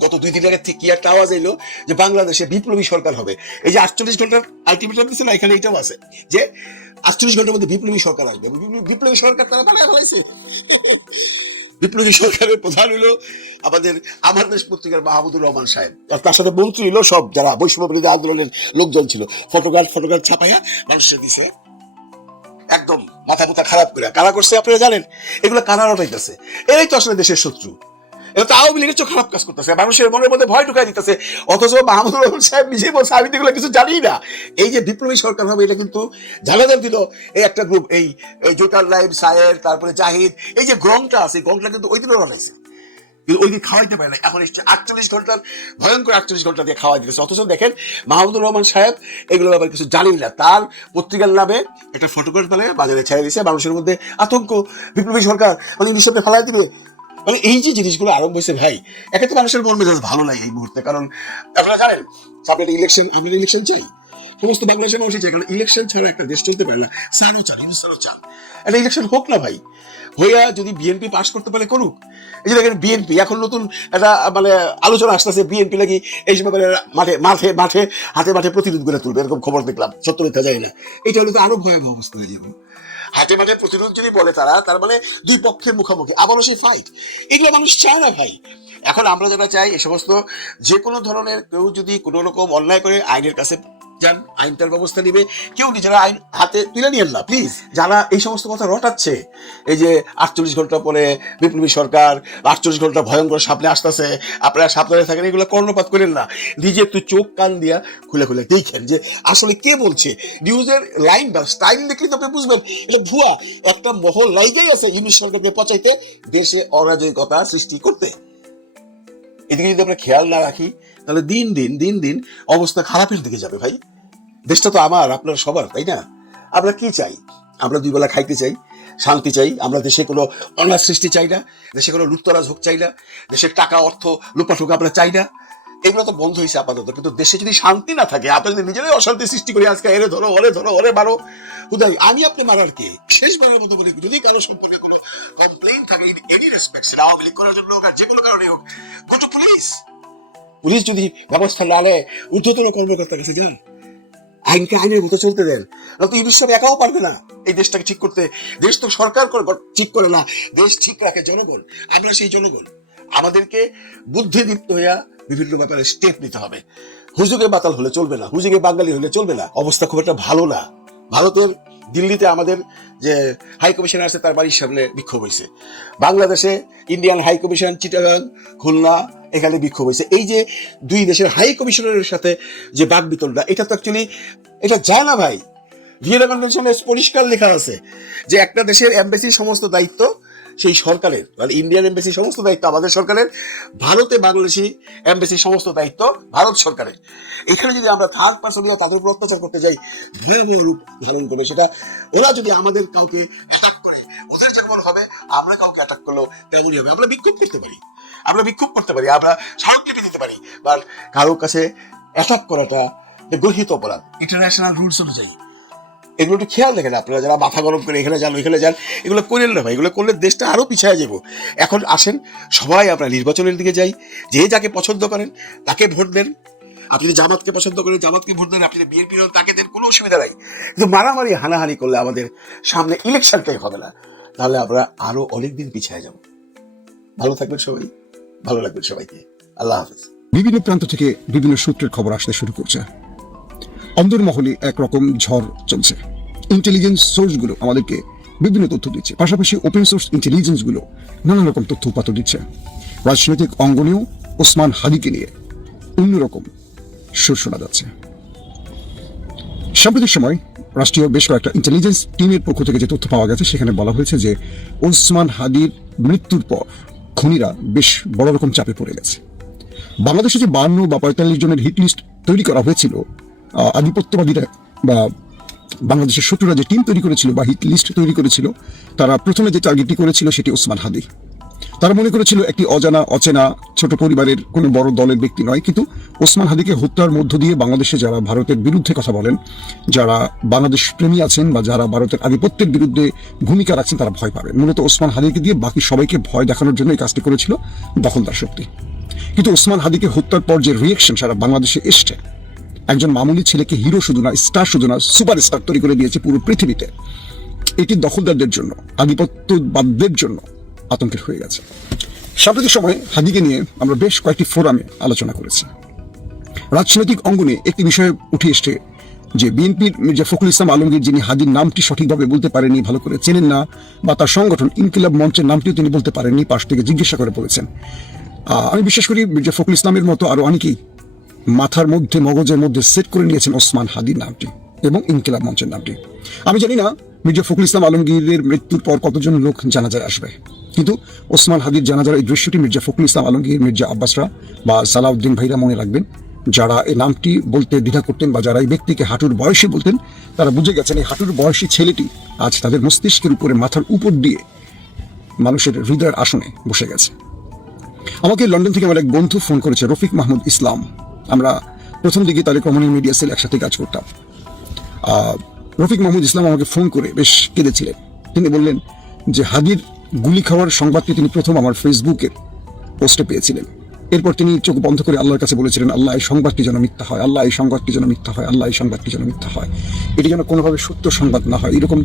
গত দুই দিন আগে থেকে কি একটা আওয়াজ এলো যে বাংলাদেশে বিপ্লবী সরকার হবে। এই যে আটচল্লিশ ঘণ্টার আলটিমেটাম দিচ্ছে না, এখানে এটাও আছে যে আটচল্লিশ ঘণ্টার মধ্যে বিপ্লবী সরকার আসবে। বিপ্লবী- সরকার তারা বানায় ফেলাইছে। বিপ্লবী সরকারের প্রধান হলো আমাদের আমার দেশ পত্রিকার মাহমুদুর রহমান সাহেব। আর তার সাথে মন্ত্রী হলো সব, যারা বিরোধী আন্দোলনের লোকজন ছিল। ফটোগ্রাফ ফটোগ্রাফ ছাপাইয়া মানুষের দিছে একদম মাথা মুথা খারাপ করে কারা করছে আপনারা জানেন? এগুলো কারা রটাইতেছে এরাই তো আসলে দেশের শত্রু। এটা তো আওয়ামী লীগের খারাপ কাজ করতেছে। মানুষের মনের মধ্যে ভয় ঢুকাই দিতেছে। অথচ মাহমুদুর রহমান সাহেব নিজেই বলছে, আমি এগুলো কিছু জানি না। এই যে বিপ্লবী সরকার হবে, এটা কিন্তু জানাজান দিল। এই একটা গ্রুপ এই জোটার লাইম সায়ের, তারপরে জাহিদ, এই যে গ্রংটা আছে গ্রংটা কিন্তু ওই দিনও রটাইছে কিন্তু খাওয়াইতে পারে না এখন আটচল্লিশ ঘণ্টার ভয়ঙ্কর আটচল্লিশ ঘণ্টা দিয়ে খাওয়াই দিতেছে। অথচ দেখেন, মাহমুদুর রহমান সাহেব এগুলো ব্যাপারে কিছু না। তার পত্রিকার নামে একটা ফটোগ্রাফ করে বাজারে ছেড়ে দিয়েছে। মানুষের মধ্যে আতঙ্ক, বিপ্লবী সরকার মানে ইংলিশ ফেলাই দিবে। মানে এই যে জিনিসগুলো আরম্ভ হয়েছে ভাই, একে তো মানুষের মন মেজাজ ভালো লাগে এই মুহূর্তে। কারণ আপনারা জানেন ইলেকশন আমরা ইলেকশন চাই। সমস্ত বাংলাদেশের মানুষই চাই কারণ ইলেকশন ছাড়া একটা দেশ চলতে পারে না। সানও চান ইনসানও চান। একটা ইলেকশন হোক না ভাই হইয়া যদি বিএনপি পাশ করতে পারে, করুক। এই যে দেখেন বিএনপি এখন নতুন একটা মানে আলোচনা আসতেছে বিএনপি নাকি এই করে মাঠে মাঠে মাঠে, হাতে মাঠে প্রতিরোধ করে তুলবে, এরকম খবর দেখলাম সত্য মিথ্যা যায় না। এটা হলে তো আরও ভয়াবহ অবস্থা হয়ে যাবে। হাটে মাঠে প্রতিরোধ যদি বলে তারা, তার মানে দুই পক্ষের মুখোমুখি, আবারও সেই ফাইট এগুলো মানুষ চায় না ভাই। এখন আমরা যেটা চাই, এ সমস্ত যে কোনো ধরনের কেউ যদি কোনো রকম অন্যায় করে, আইনের কাছে যান, আইন তার ব্যবস্থা নিবে। কেউ নিজেরা আইন হাতে তুলে নিয়েন না প্লিজ যারা এই সমস্ত কথা রটাচ্ছে, এই যে আটচল্লিশ ঘণ্টা পরে বিপ্লবী সরকার, আটচল্লিশ ঘণ্টা ভয়ঙ্কর সামনে আসতেছে, আপনারা সাবধানে থাকেন, এগুলো কর্ণপাত করেন না। নিজে একটু চোখ কান দিয়া খুলে খুলে দেখেন যে আসলে কে বলছে। নিউজের লাইন বা দেখলে তো আপনি বুঝবেন, এটা ভুয়া। একটা মহল লাইগেই আছে ইউনিশ সরকারকে পচাইতে, দেশে অরাজকতা সৃষ্টি করতে। এদিকে যদি আমরা খেয়াল না রাখি তাহলে দিন দিন দিন দিন অবস্থা খারাপের দিকে যাবে ভাই। দেশটা তো আমার, আপনার সবার, তাই না? আমরা কি চাই? আমরা দুই বেলা খাইতে চাই, শান্তি চাই, আমরা দেশে কোনো অনার সৃষ্টি চাই না, দেশে কোনো লুটতরাজ হোক চাই না, দেশের টাকা, অর্থ লুপাঠুক আমরা চাই না। এগুলো তো বন্ধ হয়েছে আপাতত, কিন্তু দেশে যদি শান্তি না থাকে, আপনি যদি নিজেরাই অশান্তি সৃষ্টি করি, আজকে এরে ধরো, ওরে ধরো, ওরে মারো, হুদাই, আমি আপনি মারার কে? শেষবারের মতো বলি, যদি কারও সম্পর্কে কোনো কমপ্লেইন থাকে এনি রেসপেক্ট সেটা আওয়ামী লীগ করার জন্য হোক আর যে কোনো কারণে হোক গো টু পুলিশ পুলিশ যদি ব্যবস্থা না নেয়, ঊর্ধ্বতন কর্মকর্তার কাছে যান। আইনকে আইনের মতো চলতে দেন। নয়তো ইউনিশ সব একাও পারবে না। এই দেশটাকে ঠিক করতে দেশ তো সরকার করে ঠিক করে না। দেশ ঠিক রাখে জনগণ। আমরা সেই জনগণ। আমাদেরকে বুদ্ধিদীপ্ত হইয়া বিভিন্ন ব্যাপারে স্টেপ নিতে হবে। হুজুগে বাতাল হলে চলবে না। হুজুগে বাঙালি হলে চলবে না। অবস্থা খুব একটা ভালো না। ভারতের দিল্লিতে আমাদের যে হাই কমিশন আছে, তার বাড়ির সামনে বিক্ষোভ হয়েছে বাংলাদেশে Indian high commission Chittagong Khulna এখানে বিক্ষোভ হয়েছে। এই যে দুই দেশের হাই কমিশনারের সাথে যে বাক বিতণ্ডা এটা তো অ্যাকচুয়ালি এটা যায় না ভাই। ভিয়েনা কনভেনশনে পরিষ্কার লেখা আছে যে একটা দেশের এমবেসির সমস্ত দায়িত্ব সেই সরকারের মানে ইন্ডিয়ান এমবেসির সমস্ত দায়িত্ব আমাদের সরকারের, ভারতে বাংলাদেশি এমবেসির সমস্ত দায়িত্ব ভারত সরকারের। এখানে যদি আমরা থার্ড পার্সন দিয়ে তাদের উপর অত্যাচার করতে যাই, ভয়াবহ রূপ ধারণ করে সেটা, ওরা যদি আমাদের কাউকে অ্যাটাক করে, ওদের যেমন হবে, আমরা কাউকে অ্যাটাক করলেও তেমনই হবে। আমরা বিক্ষোভ করতে পারি। আমরা বিক্ষোভ করতে পারি আমরা স্মারকলিপি দিতে পারি বা কারোর কাছে অ্যাটাক করাটা গর্হিত অপরাধ। ইন্টারন্যাশনাল রুলস অনুযায়ী। এগুলো একটু খেয়াল দেখেন আপনারা যারা মাথা গরম করে এখানে যান ওইখানে যান এগুলো করেন না ভাই এগুলো করলে দেশটা আরও পিছিয়ে যাব। এখন আসেন সবাই আমরা নির্বাচনের দিকে যাই যে যাকে পছন্দ করেন তাকে ভোট দেন। আপনি যদি জামাতকে পছন্দ করেন জামাতকে ভোট দেন আপনি যদি বিএনপি তাকে দেন কোনো অসুবিধা নাই। কিন্তু মারামারি হানাহানি করলে আমাদের সামনে ইলেকশনটাই হবে না। তাহলে আমরা আরও অনেকদিন পিছিয়ে যাব। ভালো থাকবেন সবাই। ভালো লাগবেন সবাইকে। আল্লাহ হাফেজ। বিভিন্ন প্রান্ত থেকে বিভিন্ন সূত্রের খবর আসতে শুরু করছে। অন্দরমহলে একরকম ঝড় চলছে। ইন্টেলিজেন্স সোর্সগুলো আমাদেরকে বিভিন্ন তথ্য দিচ্ছে। পাশাপাশি ওপেন সোর্স ইন্টেলিজেন্সগুলো নানা রকম তথ্য উপাত্ত দিচ্ছে। রাজনৈতিক অঙ্গনেও ওসমান হাদিকে নিয়ে অন্যরকম সুর শোনা যাচ্ছে। সাম্প্রতিক সময় রাষ্ট্রীয় বেশ কয়েকটা ইন্টেলিজেন্স টিমের পক্ষ থেকে যে তথ্য পাওয়া গেছে, সেখানে বলা হয়েছে যে ওসমান হাদির মৃত্যুর পর খুনিরা বেশ বড় রকম চাপে পড়ে গেছে। বাংলাদেশে যে বান্ন বা পঁয়তাল্লিশ জনের হিট লিস্ট তৈরি করা হয়েছিল আধিপত্যবাদীরা বা বাংলাদেশের শত্রুরা যে টিম তৈরি করেছিল বা হিট লিস্ট তৈরি করেছিল, তারা প্রথমে যে টার্গেটটি করেছিল সেটি ওসমান হাদি। তারা মনে করেছিল একটি অজানা, অচেনা, ছোট পরিবারের কোনো বড় দলের ব্যক্তি নয়। কিন্তু ওসমান হাদিকে হত্যার মধ্য দিয়ে বাংলাদেশে যারা ভারতের বিরুদ্ধে কথা বলেন, যারা বাংলাদেশ প্রেমী আছেন বা যারা ভারতের আধিপত্যের বিরুদ্ধে ভূমিকা রাখছেন, তারা ভয় পাবেন। মূলত ওসমান হাদিকে দিয়ে বাকি সবাইকে ভয় দেখানোর জন্য এই কাজটি করেছিল দখলদার শক্তি। কিন্তু ওসমান হাদিকে হত্যার পর যে রিয়েকশন সারা বাংলাদেশে এসছে, একজন মামুলি ছেলেকে হিরো শুধু না স্টার শুধু না সুপার স্টার তৈরি করে দিয়েছে পুরো পৃথিবীতে। এটি দখলদারদের জন্য, আধিপত্যবাদদের জন্য আতঙ্কের হয়ে গেছে। সাম্প্রতিক সময় হাদিকে নিয়ে আমরা বেশ কয়েকটি ফোরামে আলোচনা করেছি। রাজনৈতিক অঙ্গনে একটি বিষয় উঠে এসছে যে বিএনপির মির্জা ফখরুল ইসলাম আলমগীর যিনি হাদির নামটি সঠিকভাবে বলতে পারেননি, ভালো করে চেনেন না, বা তার সংগঠন ইনকিলাব মঞ্চের নামটিও তিনি বলতে পারেননি, পাশ থেকে জিজ্ঞাসা করে বলেছেন। আমি বিশ্বাস করি মির্জা ফখরুল ইসলামের মতো আরও অনেকেই মাথার মধ্যে, মগজের মধ্যে সেট করে নিয়েছেন ওসমান হাদির নামটি এবং ইনকিলাব মঞ্চের নামটি। আমি জানি না মির্জা ফখরুল ইসলাম আলমগীরের মৃত্যুর পর কতজন লোক জানাজায় আসবে? কিন্তু ওসমান হাদির জানাজার এই দৃশ্যটি মির্জা ফখরুল ইসলাম আলমগীর, মির্জা আব্বাসরা বা সালাউদ্দিন ভাইরা মনে রাখবেন। যারা এই নামটি বলতে দ্বিধা করতেন বা যারা এই ব্যক্তিকে হাঁটুর বয়সী বলতেন, তারা বুঝে গেছেন এই হাঁটুর বয়সী ছেলেটি আজ তাদের মস্তিষ্কের উপরে মাথার উপর দিয়ে মানুষের হৃদয়ের আসনে বসে গেছে। আমাকে লন্ডন থেকে আমার এক বন্ধু ফোন করেছে, রফিক মাহমুদ ইসলাম। আমরা প্রথম দিকে তাদের কমিউনিটি মিডিয়া সেল একসাথে কাজ করতাম। রফিক মাহমুদ ইসলাম আমাকে ফোন করে বেশ কেঁদেছিলেন। তিনি বললেন যে হাদির গুলি খাওয়ার সংবাদটি তিনি প্রথম আমার ফেসবুকের পোস্টে পেয়েছিলেন। এরপর তিনি চোখ বন্ধ করে আল্লাহর কাছে বলেছিলেন, আল্লাহ, এই সংবাদটি যেন মিথ্যা হয়, আল্লাহ, এই সংবাদটি যেন মিথ্যা হয়, আল্লাহ, এই সংবাদটি যেন মিথ্যা হয়। এটি যেন কোনোভাবে সত্য সংবাদ না হয়, এরকম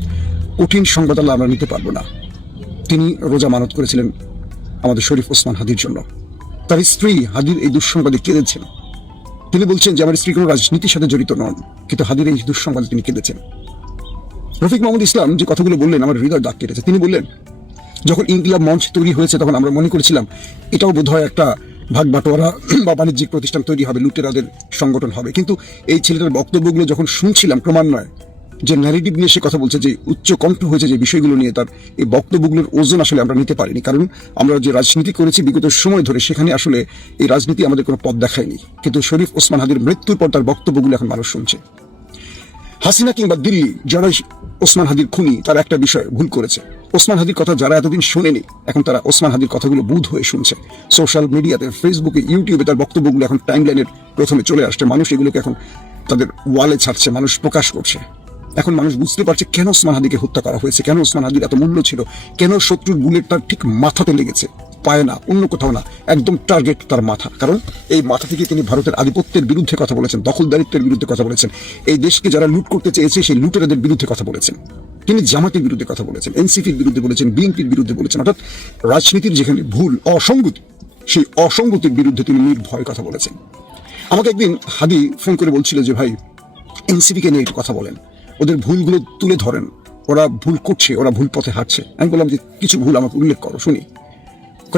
কঠিন সংবাদ আল্লাহ আমরা নিতে পারব না। তিনি রোজা মানত করেছিলেন আমাদের শরীফ ওসমান হাদির জন্য। তার স্ত্রী হাদির এই দুঃসংবাদে কেঁদেছেন। তিনি বলছেন যে, আমার স্ত্রী কোনো রাজনীতির সাথে জড়িত নন, কিন্তু হাদির এই দুঃসংবাদে তিনি কেঁদেছেন। রফিক মোহাম্মদ ইসলাম যে কথাগুলো বললেন, আমার হৃদয় দাগ কেটেছে। তিনি বললেন, যখন ইনকিলাব মঞ্চ তৈরি হয়েছে, তখন আমরা মনে করেছিলাম, এটাও বোধহয় একটা ভাগ বাটোয়ারা বা বাণিজ্যিক প্রতিষ্ঠান তৈরি হবে, লুটেরাদের সংগঠন হবে। কিন্তু এই ছেলেটার বক্তব্যগুলো যখন শুনছিলাম ক্রমান্বয়ে, যে ন্যারেটিভ নিয়ে সে কথা বলছে, যে উচ্চ কণ্ঠ হয়েছে, যে বিষয়গুলো নিয়ে তার এই বক্তব্যগুলোর ওজন আসলে আমরা নিতে পারিনি। কারণ আমরা যে রাজনীতি করেছি বিগত সময় ধরে, সেখানে আসলে এই রাজনীতি আমাদের কোনো পথ দেখায়নি। কিন্তু শরীফ ওসমান হাদির মৃত্যুর পর তার বক্তব্যগুলো এখন মানুষ শুনছে। হাসিনা কিংবা দিল্লি যারা ওসমান হাদির খুনি, তারা একটা বিষয় ভুল করেছে। ওসমান হাদির কথা যারা এতদিন শোনেনি, এখন তারা ওসমান হাদির কথাগুলো বুধ হয়ে শুনছে। সোশ্যাল মিডিয়াতে ফেসবুকে ইউটিউবে তার বক্তব্যগুলো এখন টাইমলাইনের প্রথমে চলে আসছে। মানুষ এগুলোকে এখন তাদের ওয়ালে ছাড়ছে, মানুষ প্রকাশ করছে। এখন মানুষ বুঝতে পারছে কেন ওসমান হাদিকে হত্যা করা হয়েছে, কেন ওসমান হাদির এত মূল্য ছিল, কেন শত্রুর বুলেট তার ঠিক মাথাতে লেগেছে। পায় না, অন্য কোথাও না, একদম টার্গেট তার মাথা। কারণ এই মাথা থেকে তিনি ভারতের আধিপত্যের বিরুদ্ধে কথা বলেছেন, দখলদারিত্বের বিরুদ্ধে কথা বলেছেন। এই দেশকে যারা লুট করতে চেয়েছে, সেই লুটেরাদের বিরুদ্ধে কথা বলেছেন। তিনি জামাতের বিরুদ্ধে কথা বলেছেন, এনসিপির বিরুদ্ধে বলেছেন, বিএনপির বিরুদ্ধে বলেছেন। অর্থাৎ রাজনীতির যেখানে ভুল, অসঙ্গতি, সেই অসঙ্গতির বিরুদ্ধে তিনি নির্ভয় কথা বলেছেন। আমাকে একদিন হাদি ফোন করে বলছিল যে, ভাই, এনসিপিকে নিয়ে একটু কথা বলেন। ওদের ভুলগুলো তুলে ধরেন। ওরা ভুল করছে, ওরা ভুল পথে হাঁটছে। আমি বললাম যে, কিছু ভুল আমাকে উল্লেখ করো, শুনি।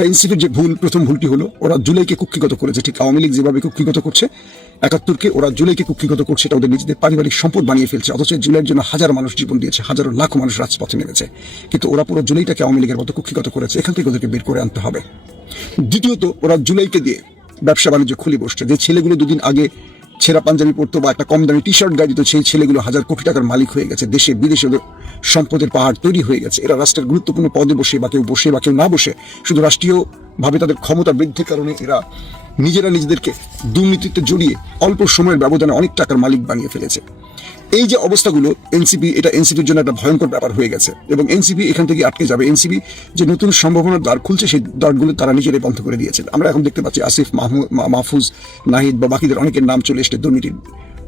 এনসিপির যে ভুল, প্রথম ভুলটি হলো, ওরা জুলাইকে কুক্ষিগত করেছে, ঠিক আওয়ামী লীগ যেভাবে কুক্ষিগত করছে, একাত্তরকে ওরা জুলাইকে কুক্ষিগত করছে এটা ওদের নিজেদের পারিবারিক সম্পদ বানিয়ে ফেলছে, অথচ জুলাইয়ের জন্য হাজার মানুষ জীবন দিয়েছে, হাজারো লাখ মানুষ রাজপথে নেমেছে। কিন্তু ওরা পুরো জুলাইটাকে আওয়ামী লীগের মতো কুক্ষিগত করেছে, এখান থেকে ওদেরকে বের করে আনতে হবে। দ্বিতীয়ত, ওরা জুলাইকে দিয়ে ব্যবসা বাণিজ্য খুলে বসছে, যে ছেলেগুলো দুদিন আগে ছেঁড়া পাঞ্জাবি পরতো বা একটা কম দামি টি শার্ট গাড়ি দিত, সেই ছেলেগুলো হাজার কোটি টাকার মালিক হয়ে গেছে। দেশে বিদেশে ওদের সম্পদের পাহাড় তৈরি হয়ে গেছে। এরা রাষ্ট্রের গুরুত্বপূর্ণ পদে বসে বা কেউ বসে বা কেউ না বসে, শুধু রাষ্ট্রীয়ভাবে তাদের ক্ষমতা বৃদ্ধির কারণে এরা নিজেরা নিজেদেরকে দুর্নীতিতে জড়িয়ে অল্প সময়ের ব্যবধানে অনেক টাকার মালিক বানিয়ে ফেলেছে। এই যে অবস্থাগুলো, এনসিপি, এটা এনসিপির জন্য একটা ভয়ঙ্কর ব্যাপার হয়ে গেছে। এবং এনসিপি এখান থেকে আটকে যাবে। এনসিপি যে নতুন সম্ভাবনার দ্বার খুলছে, সেই দ্বারগুলো তারা নিজেরাই বন্ধ করে দিয়েছে আমরা এখন দেখতে পাচ্ছি আসিফ মাহফুজ, নাহিদ বা বাকিদের অনেকের নাম চলে এসছে দুর্নীতির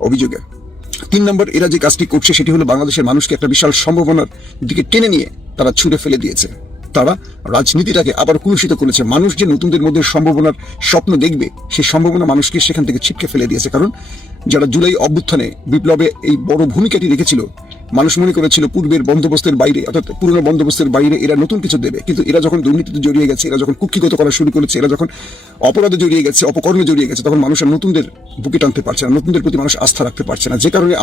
অভিযোগে। তিন নম্বর, এরা যে কাজটি করছে, সেটি হলো বাংলাদেশের মানুষকে একটা বিশাল সম্ভাবনার দিকে টেনে নিয়ে তারা ছুড়ে ফেলে দিয়েছে। তারা রাজনীতিটাকে আবার কলুষিত করেছে। মানুষ যে নতুনদের মধ্যে সম্ভাবনার স্বপ্ন দেখবে সেই সম্ভাবনা মানুষকে সেখান থেকে ছিটকে ফেলে দিয়েছে। কারণ যারা জুলাই অভ্যুত্থানে বিপ্লবে এই বড় ভূমিকাটি রেখেছিল, মানুষ মনে করেছিল পূর্বের বন্দোবস্তের বাইরে, অর্থাৎ পুরনো বন্দোবস্তের বাইরে এরা নতুন কিছু দেবে। কিন্তু এরা যখন দুর্নীতিতে জড়িয়ে গেছে, এরা যখন কুক্ষিগত করা শুরু করেছে, এরা যখন অপরাধে জড়িয়ে গেছে, অপকর্মে জড়িয়ে গেছে, তখন মানুষ আর নতুনদের বুকে টানতে পারছে না, নতুনদের প্রতি মানুষ আস্থা রাখতে পারছে না। যে কারণে